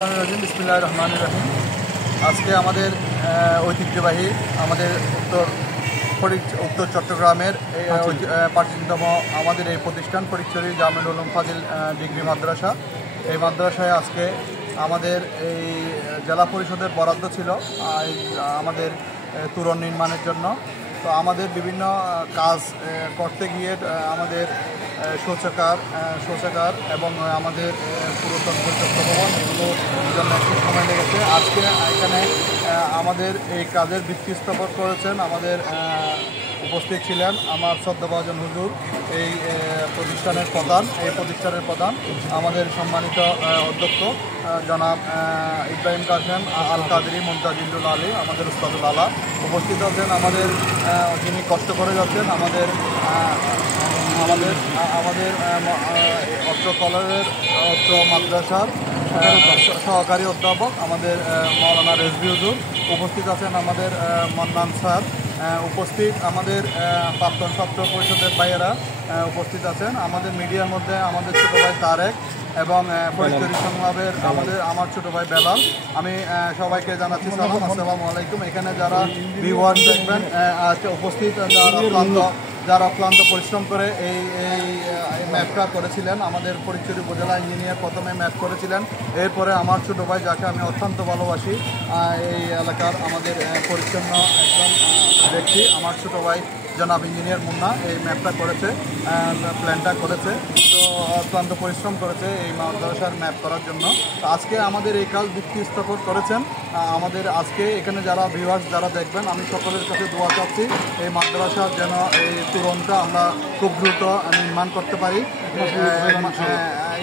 বিসমিল্লাহির রহমানির রহিম। আজকে আমাদের ঐতিহ্যবাহী আমাদের উত্তর চট্টগ্রামের প্রাচীনতম আমাদের এই প্রতিষ্ঠান ফটিকছড়ি জামিউল উলুম ফাজিল ডিগ্রি মাদ্রাসা। এই মাদ্রাসায় আজকে আমাদের এই জেলা পরিষদের বরাদ্দ ছিল আমাদের তোরণ নির্মাণের জন্য। তো আমাদের বিভিন্ন কাজ করতে গিয়ে আমাদের শৌচাগার এবং আমাদের পুরাতন পরিত্যক্ত ভবন এগুলোর জন্য একটু সময় লেগেছে। আজকে এখানে আমাদের এই কাজের ভিত্তি স্থাপন করেছেন আমাদের উপস্থিত ছিলেন আমার শ্রদ্ধাভাজন হুজুর, এই প্রতিষ্ঠানের প্রধান আমাদের সম্মানিত অধ্যক্ষ জনাব ইব্রাহিম কাসেম আল কাদরি মুমতাজিল্লুল আলী, আমাদের উস্তাদুল আলা উপস্থিত আছেন। আমাদের যিনি কষ্ট করে যাচ্ছেন আমাদের অত্র কলেজের অত্র মাদ্রাসার সহকারী অধ্যাপক আমাদের মৌলানা রেজভি হুজুর উপস্থিত আছেন। আমাদের মান্নান স্যার উপস্থিত, আমাদের প্রাক্তন ছাত্র পরিষদের ভাইয়েরা উপস্থিত আছেন। আমাদের মিডিয়ার মধ্যে আমাদের ছোটো ভাই তারেক এবং ফরিদপুর সংলাপের আমার ছোটো ভাই বেলাল। আমি সবাইকে জানাচ্ছি সালাম, আসসালামু আলাইকুম। এখানে যারা ভিউয়ার্স দেখবেন উপস্থিত, যারা অক্লান্ত পরিশ্রম করে এই ম্যাপটা করেছিলেন, আমাদের ফটিকছড়ি উপজেলা ইঞ্জিনিয়ার প্রথমে ম্যাপ করেছিলেন। এরপরে আমার ছোটো ভাই, যাকে আমি অত্যন্ত ভালোবাসি, এই এলাকার আমাদের পরিচ্ছন্ন একদম ব্যক্তি, আমার ছোটো ভাই জনাব ইঞ্জিনিয়ার মুন্না এই ম্যাপটা করেছে, প্ল্যানটা করেছে। তো অত্যন্ত পরিশ্রম করেছে এই মাদ্রাসার ম্যাপ করার জন্য। তো আজকে আমাদের এই কাজ ভিত্তি স্থাপন করেছেন আমাদের আজকে এখানে যারা ভিউয়ার্স যারা দেখবেন, আমি সকলের কাছে দোয়া চাচ্ছি এই মাদ্রাসার যেন এই তোরণটা আমরা খুব দ্রুত নির্মাণ করতে পারি,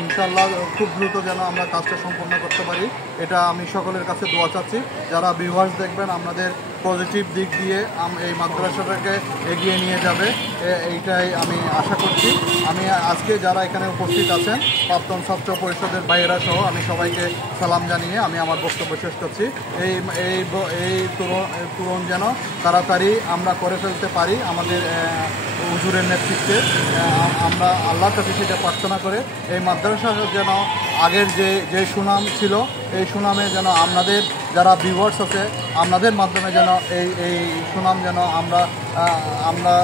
ইনশাল্লাহ খুব দ্রুত যেন আমরা কাজটা সম্পন্ন করতে পারি, এটা আমি সকলের কাছে দোয়া চাচ্ছি। যারা ভিউয়ার্স দেখবেন আপনাদের পজিটিভ দিক দিয়ে এই মাদ্রাসাটাকে এগিয়ে নিয়ে যাবে, এইটাই আমি আশা করছি। আমি আজকে যারা এখানে উপস্থিত আছেন প্রাক্তন ছাত্র পরিষদের ভাইয়েরা সহ আমি সবাইকে সালাম জানিয়ে আমি আমার বক্তব্য শেষ করছি। এই তোরণ যেন তাড়াতাড়ি আমরা করে ফেলতে পারি আমাদের হুজুরের নেতৃত্বে। আমরা আল্লাহর কাছে সেটা প্রার্থনা করে এই মাদ্রাসা যেন আগের যে সুনাম ছিল এই সুনামে যেন আপনাদের যারা ভিউয়ার্স আছে আপনাদের মাধ্যমে যেন এই সুনাম যেন আমরা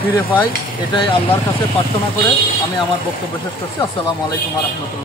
ফিরে পাই, এটাই আল্লাহর কাছে প্রার্থনা করে আমি আমার বক্তব্য শেষ করছি। আসসালামু আলাইকুম ওয়া রাহমাতুল্লাহ।